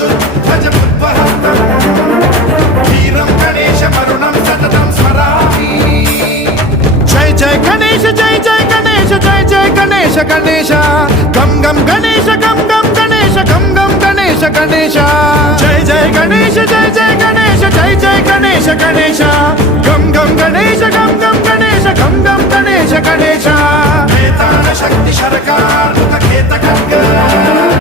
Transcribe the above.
शुद्धजमुद्वहन्तम् क्षीरं गणेश मरुणं सततं स्मरामि जय जय गणेश जय जय गणेश जय जय गणेश गणेश गम गम गणेश गम गम गणेश गम गम गणेश गणेश जय जय गणेश जय जय गणेश जय जय गणेश गणेश गम गम गणेश गम गम गणेश गम गम गणेश गणेश वेतान शक्ति सरकार खेत खड्ग